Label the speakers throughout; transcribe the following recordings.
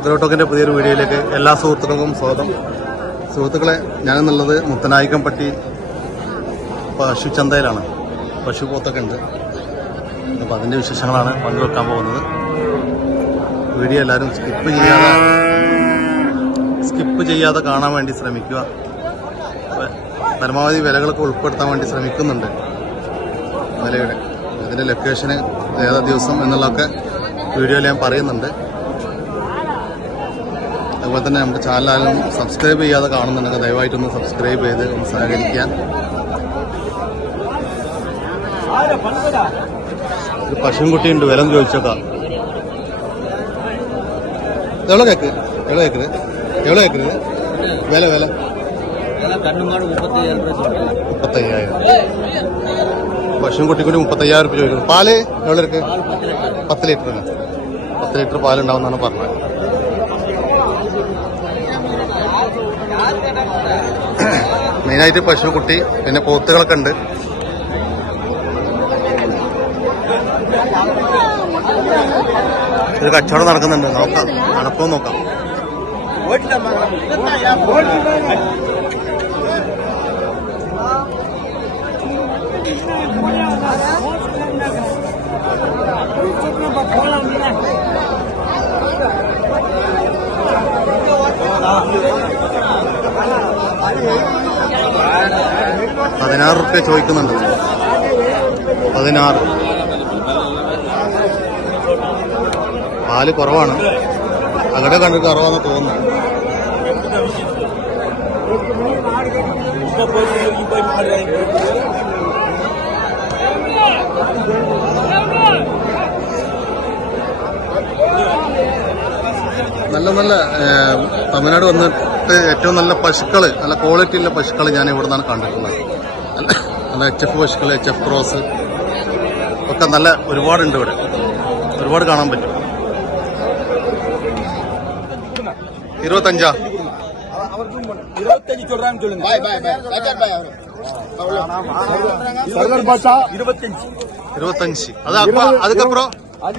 Speaker 1: ഒഗ്രോ പുതിയൊരു വീഡിയോയിലേക്ക് എല്ലാ സുഹൃത്തുക്കൾക്കും സ്വാഗതം. സുഹൃത്തുക്കളെ ഞാനെന്നുള്ളത് മുത്തനായിക്കംപട്ടി പശുചന്തയിലാണ് പശു പോത്തൊക്കെ ഉണ്ട്. അപ്പോൾ അതിന്റെ വിശേഷങ്ങളാണ് പങ്കുവെക്കാൻ പോകുന്നത്. വീഡിയോ എല്ലാവരും സ്കിപ്പ് ചെയ്യാതെ സ്കിപ്പ് ചെയ്യാതെ കാണാൻ വേണ്ടി ശ്രമിക്കുക. പരമാവധി വിലകളൊക്കെ ഉൾപ്പെടുത്താൻ വേണ്ടി ശ്രമിക്കുന്നുണ്ട് വിലയുടെ. അതിന്റെ ലൊക്കേഷന് ഏതാ ദിവസം എന്നുള്ളതൊക്കെ വീഡിയോയിൽ ഞാൻ പറയുന്നുണ്ട്. അതുപോലെ തന്നെ നമ്മുടെ ചാനലും സബ്സ്ക്രൈബ് ചെയ്യാതെ കാണുന്നുണ്ടെങ്കിൽ ദയവായിട്ടൊന്ന് സബ്സ്ക്രൈബ് ചെയ്ത് ഒന്ന് സഹകരിക്കുക ഒരു പശുംകുട്ടിയുണ്ട് വില ചോദിച്ചോക്കാം. എവിടെ കേക്ക്? എവിടെ കേക്ക് എവിടെ കേക്ക് വില വില. മുപ്പത്തയ്യായിരം. പശുംകുട്ടി കൂടി മുപ്പത്തയ്യായിരം രൂപ ചോദിക്കുന്നു. പാൽ എവിടെ പത്ത് ലിറ്ററിന് പത്ത് ലിറ്റർ പാലുണ്ടാവുന്നാണ് പറഞ്ഞത്. മെയിനായിട്ട് പശു കുട്ടി പിന്നെ പോത്തുകളൊക്കെ ഉണ്ട്. ഒരു കച്ചവടം നടക്കുന്നുണ്ട്. നോക്കാം. നടക്കുമോ നോക്കാം. പതിനാറ് റുപ്യ ചോദിക്കുന്നുണ്ട്. പതിനാറ്. പാൽ കുറവാണ്. അവിടെ കണ്ടിട്ട് കുറവാന്ന് തോന്നുന്നു. നല്ല നല്ല തമിഴ്നാട് വന്നിട്ട് ഏറ്റവും നല്ല പശുക്കൾ നല്ല ക്വാളിറ്റി ഉള്ള പശുക്കൾ ഞാൻ ഇവിടെ നിന്നാണ് കണ്ടിട്ടുള്ളത്. നല്ല എച്ച് എഫ് പശുക്കൾ എച്ച് എഫ് ക്രോസ് ഒക്കെ നല്ല ഒരുപാടുണ്ട് ഇവിടെ. ഒരുപാട് കാണാൻ പറ്റും. ഇരുപത്തഞ്ചാ? ഇരുപത്തഞ്ച്. അത് അതൊക്കെ അപ്പുറം
Speaker 2: அது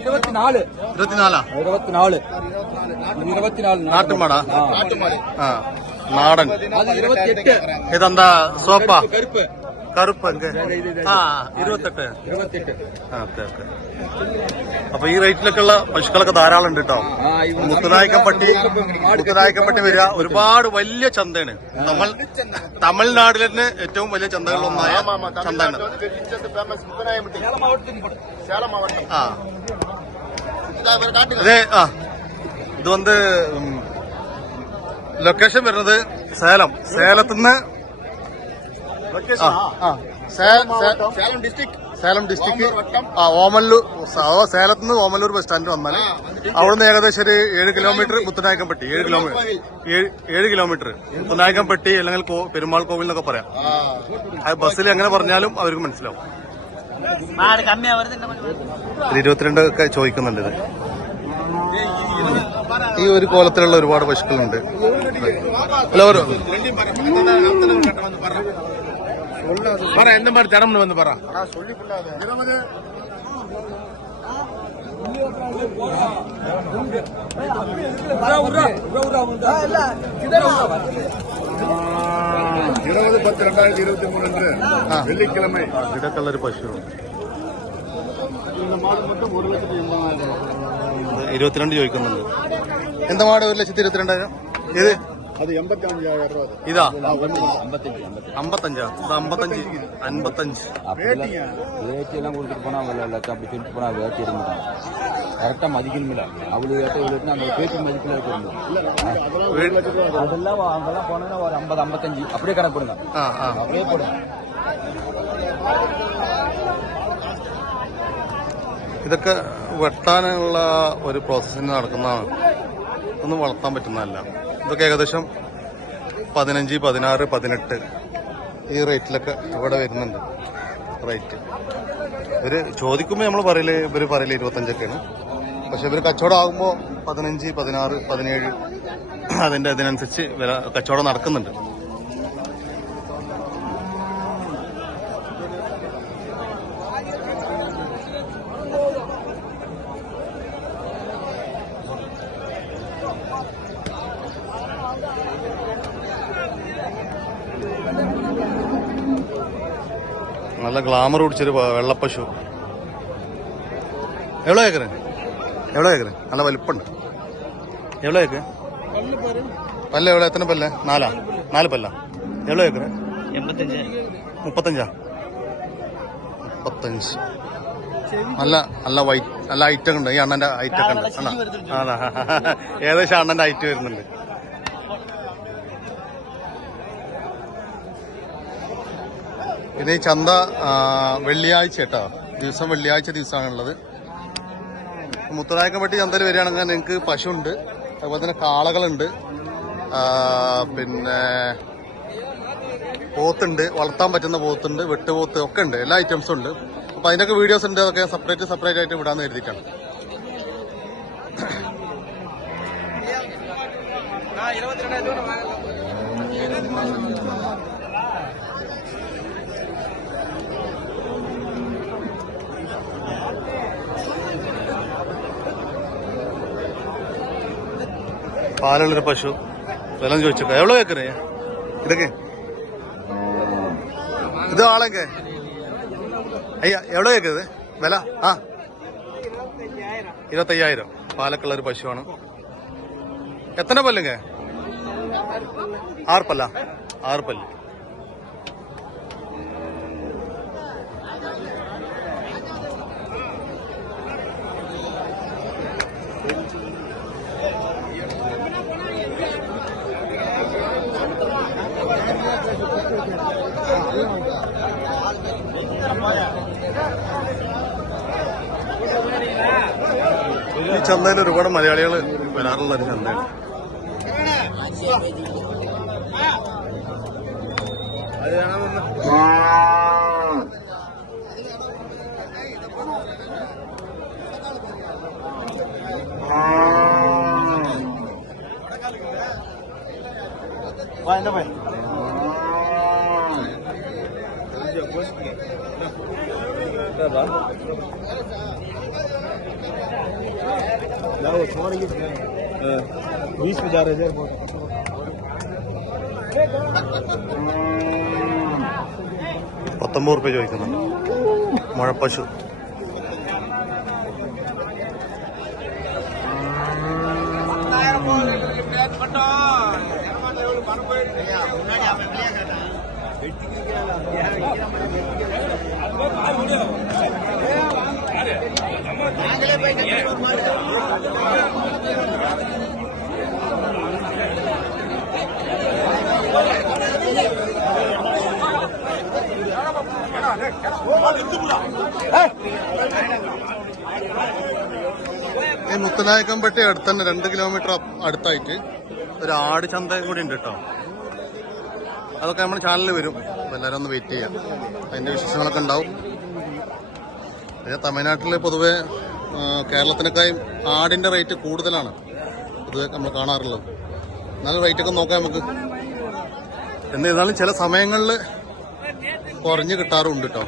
Speaker 2: இருபத்தி நாலு இருபத்தி நாலா இருபத்தி நாலு இருபத்தி
Speaker 1: நாலு நாட்டு
Speaker 2: மாடா? நாட்டு மாடு.
Speaker 1: நாடன். சோப்பா?
Speaker 2: கருப்பு.
Speaker 1: കറുപ്പങ്ക്. ആ ഇരുപത്തെട്ട്. അപ്പൊ ഈ റേറ്റിലൊക്കെ ഉള്ള പശുക്കളൊക്കെ ധാരാളം ഉണ്ട് കേട്ടോ മുത്തനായക്കപ്പട്ടി മുത്തനായക്കപ്പട്ടി വരിക ഒരുപാട് വലിയ ചന്തയാണ്. നമ്മൾ തമിഴ്നാട്ടിൽ തന്നെ ഏറ്റവും വലിയ
Speaker 2: ചന്തകളിൽ ഒന്നായ
Speaker 1: ചന്തയാണ് അതെ ആ. ഇത് വന്ന് ലൊക്കേഷൻ വരുന്നത് സേലം. സേലത്തുനിന്ന് സേലം ഡിസ്ട്രിക്ട് ആ ഓമല്ലൂർ സേലത്ത് നിന്ന് ഓമല്ലൂർ ബസ് സ്റ്റാൻഡിൽ വന്നാൽ അവിടുന്ന് ഏകദേശം ഒരു ഏഴ് കിലോമീറ്റർ മുത്തനായക്കംപെട്ടി ഏഴ് കിലോമീറ്റർ ഏഴ് കിലോമീറ്റർ മുത്തനായക്കംപെട്ടി അല്ലെങ്കിൽ പെരുമാൾ കോവിൽ എന്നൊക്കെ പറയാം. അത് ബസ്സിൽ എങ്ങനെ പറഞ്ഞാലും അവർക്ക് മനസ്സിലാവും. ഇരുപത്തിരണ്ട് ഒക്കെ ചോദിക്കുന്നുണ്ട് ഈ ഒരു കോലത്തിലുള്ള ഒരുപാട് പശുക്കളുണ്ട്. എല്ലാവരും
Speaker 3: வர எந்த மாதிரி தரம்னு வந்து பாரு இருபது பத்து ரெண்டாயிரத்தி இருபத்தி மூணு அன்று
Speaker 1: ஆ.
Speaker 3: வெள்ளிக்கிழமை
Speaker 1: ഇതൊക്കെ ഉള്ള ഒരു പശു ഇരുപത്തിരണ്ട് ചോദിക്കുന്നുണ്ട് എന്താ മാട് ഒരു ലക്ഷത്തി ഇരുപത്തിരണ്ടായിരം ഇത്
Speaker 3: அது எண்பத்தி அஞ்சாயிரம் ரூபாய்
Speaker 1: ഇതാ
Speaker 2: ஐம்பத்தஞ்சு ஐம்பத்தஞ்சு
Speaker 1: അമ്പത്തഞ്ചാ ഇത് അമ്പത്തഞ്ച് അൻപത്തഞ്ച്
Speaker 2: வேட்டி எல்லாம் கொடுத்துட்டு போனா அவங்க லட்சம் அப்படி சொல்லிட்டு போனா வேட்டி எடுக்க மாட்டாங்க கரெக்டா மதிக்கணுமில்ல அவ்வளவு வேட்டை இவ்வளவு அந்த பேட்டி மதிக்கல இருக்கணும் அதெல்லாம் அங்கெல்லாம் போனா ஒரு ஐம்பது ஐம்பத்தஞ்சு அப்படியே கணக்கு போடுங்க
Speaker 1: ആ ആ
Speaker 2: அப்படியே போடுங்க
Speaker 1: ഇതൊക്കെ വെട്ടാനുള്ള ഒരു പ്രോസസ്സിങ് നടക്കുന്നതാണ് ഒന്നും വളർത്താൻ പറ്റുന്നതല്ല ഇതൊക്കെ ഏകദേശം പതിനഞ്ച് പതിനാറ് പതിനെട്ട് ഈ റേറ്റിലൊക്കെ ഇവിടെ വരുന്നുണ്ട്. റേറ്റ്. ഇവർ ചോദിക്കുമ്പോൾ നമ്മൾ പറയൽ ഇവർ പറയൽ ഇരുപത്തഞ്ചൊക്കെയാണ്. പക്ഷെ ഇവർ കച്ചവടം ആകുമ്പോൾ പതിനഞ്ച് പതിനാറ് പതിനേഴ് അതിന്റെ അതിനനുസരിച്ച് വില കച്ചവടം നടക്കുന്നുണ്ട്. ഗ്ലാമർ കുടിച്ചൊരു വെള്ളപ്പശു. എവിടെ കേക്കറ് എവിടെ കേക്കറ് നല്ല വലുപ്പുണ്ട് എവിടെ കേക്ക്? പല്ല എവിടെ? എത്ര പല്ല? നാലാ? നാല് പല്ല? എവിടെ കേക്കറ് മുപ്പത്തഞ്ചാ? മുപ്പത്തഞ്ച്. നല്ല നല്ല വൈറ്റ് നല്ല ഐറ്റം ഉണ്ട്. ഈ അണ്ണന്റെ ഐറ്റം ഉണ്ട്. അണ്ണാ? ഏകദേശം അണ്ണന്റെ ഐറ്റ് വരുന്നുണ്ട്. പിന്നെ ഈ ചന്ത വെള്ളിയാഴ്ച കേട്ടോ. ദിവസം വെള്ളിയാഴ്ച ദിവസമാണുള്ളത്. മുത്തനായക്കമ്പട്ടി ചന്തയിൽ വരികയാണെങ്കിൽ നിങ്ങൾക്ക് പശുണ്ട് അതുപോലെ തന്നെ കാളകളുണ്ട് പിന്നെ പോത്തുണ്ട് വളർത്താൻ പറ്റുന്ന പോത്തുണ്ട് വെട്ടുപോത്ത് ഒക്കെ ഉണ്ട്. എല്ലാ ഐറ്റംസും ഉണ്ട്. അപ്പം അതിനൊക്കെ വീഡിയോസ് ഉണ്ട് അതൊക്കെ സെപ്പറേറ്റ് സെപ്പറേറ്റ് ആയിട്ട് വിടാമെന്ന് കരുതിയിട്ടാണ് പാലുള്ളൊരു പശു. വില ചോദിച്ചിട്ട് എവിടെ കേൾക്കുന്നേ ഇതൊക്കെ? ഇത് ആളെങ്കെ അയ്യ എവിടെ കേൾക്കുന്നത് വില? ആ. ഇരുപത്തയ്യായിരം. പാലക്കുള്ള ഒരു പശുവാണ്. എത്ര പല്ലുങ്ങ ആറ് പല്ല? ആറ് പല്ല്. ചന്തയിൽ ഒരുപാട് മലയാളികൾ വരാറുള്ള ഒരു ചന്തയാണ്. हाँ।
Speaker 2: बीस हज़ार जा रहे थे
Speaker 1: पत्तमोर पे जो है हमारा पशु ഈ മുത്തനായക്കമ്പട്ടി അടുത്ത് തന്നെ രണ്ട് കിലോമീറ്റർ അടുത്തായിട്ട് ഒരു ആട് ചന്തയും കൂടി ഉണ്ട് കേട്ടോ അതൊക്കെ നമ്മുടെ ചാനലിൽ വരും. അപ്പൊ എല്ലാവരും ഒന്ന് വെയിറ്റ് ചെയ്യാം. അതിന്റെ വിശേഷങ്ങളൊക്കെ ഉണ്ടാവും. പിന്നെ തമിഴ്നാട്ടിൽ പൊതുവെ കേരളത്തിനൊക്കെ കേരളത്തിനേക്കാളും ആടിന്റെ റേറ്റ് കൂടുതലാണ്. പൊതുവെ നമ്മൾ കാണാറുള്ളത്. എന്നാലും റേറ്റ് ഒക്കെ നോക്കാം നമുക്ക്. എന്നിരുന്നാലും ചില സമയങ്ങളിൽ കുറഞ്ഞ് കിട്ടാറുണ്ട് കേട്ടോ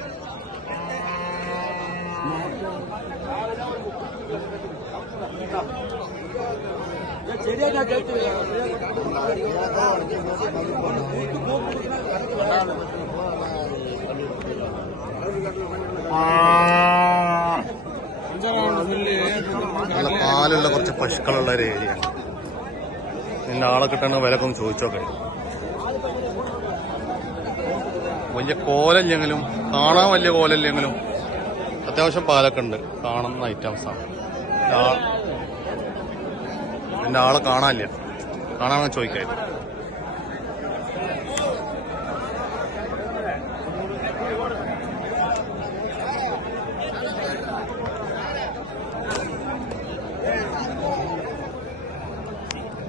Speaker 1: നല്ല പാലുള്ള കുറച്ച് പശുക്കളുള്ള ഒരു ഏരിയ നിന്റെ ആളെ കിട്ടണ വിലക്കൊന്ന് ചോദിച്ചോ ചോദിച്ചോക്കെ. വലിയ കോലല്ലെങ്കിലും കാണാൻ വലിയ കോലല്ലെങ്കിലും അത്യാവശ്യം പാലൊക്കെ ഉണ്ട്. കാണുന്ന ഐറ്റംസാണ് എന്റെ ആളെ കാണാനില്ല. കാണാൻ ചോദിക്കാൻ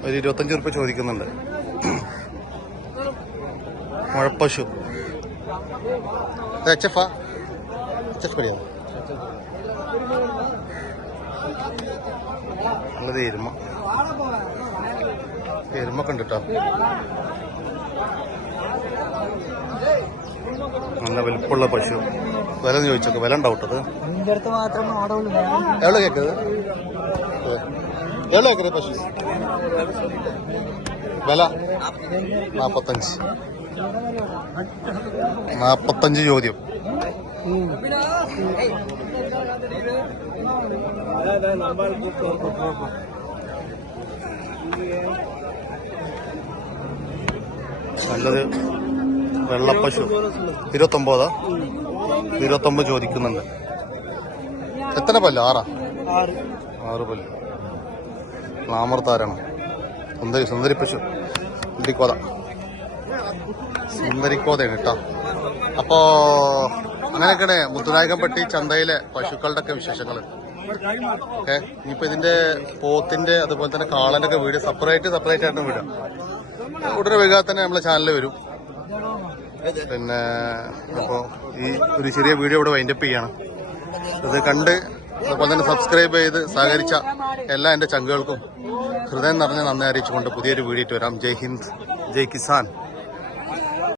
Speaker 1: ഒരു ഇരുപത്തഞ്ച് റുപ്യ ചോദിക്കുന്നുണ്ട്. മുഴപ്പശു. എച്ച് എഫ് എച്ച് എഫ് കടിയാവും നല്ലത് എരുമ എരുമൊക്കെ ഉണ്ട് കേട്ടോ നല്ല വലുപ്പമുള്ള പശു. വില ഒന്ന് ചോദിച്ചോക്കെ. വില ഉണ്ടാവും കേട്ടോ അത്
Speaker 2: നിന്റെ അടുത്ത് മാത്രം ആടവുള്ളൂ
Speaker 1: എവിടെ കേക്കത്? എവിടെ കേക്കത് പശു? വില നാപ്പത്തഞ്ച്. നാപ്പത്തഞ്ച് ചോദ്യം. നല്ലത് വെള്ളപ്പശു. ഇരുപത്തൊമ്പതാ? ഇരുപത്തൊമ്പത് ചോദിക്കുന്നുണ്ട്. എത്ര പല്ല്? ആറാ? ആറ് പല്ല്. നാമർത്താരാണ് സുന്ദരി സുന്ദരി പശു. സുന്ദരിക്കോത സുന്ദരിക്കോതയാണ് കേട്ടോ. അപ്പോ അങ്ങനെയൊക്കെയാണ് മുത്തുനായകംപട്ടി ചന്തയിലെ പശുക്കളുടെ ഒക്കെ വിശേഷങ്ങൾ ഏ ഇനിയിപ്പോ ഇതിന്റെ പോത്തിന്റെ അതുപോലെ തന്നെ കാളന്റെ ഒക്കെ വീട് സെപ്പറേറ്റ് സെപ്പറേറ്റ് ആയിട്ട് വിടാം. ഉടനെ വൈകാതെ തന്നെ നമ്മളെ ചാനലിൽ വരും. പിന്നെ അപ്പോ ഈ ഒരു ചെറിയ വീഡിയോ ഇവിടെ വൈൻഡപ്പ് ചെയ്യാണ്. ഇത് കണ്ട് അതുപോലെ തന്നെ സബ്സ്ക്രൈബ് ചെയ്ത് സഹകരിച്ച എല്ലാ എന്റെ ചങ്കുകൾക്കും ഹൃദയം നിറഞ്ഞ നന്ദി അറിയിച്ചുകൊണ്ട് പുതിയൊരു വീഡിയോ വരാം. ജയ് ഹിന്ദ് ജയ് കിസാൻ.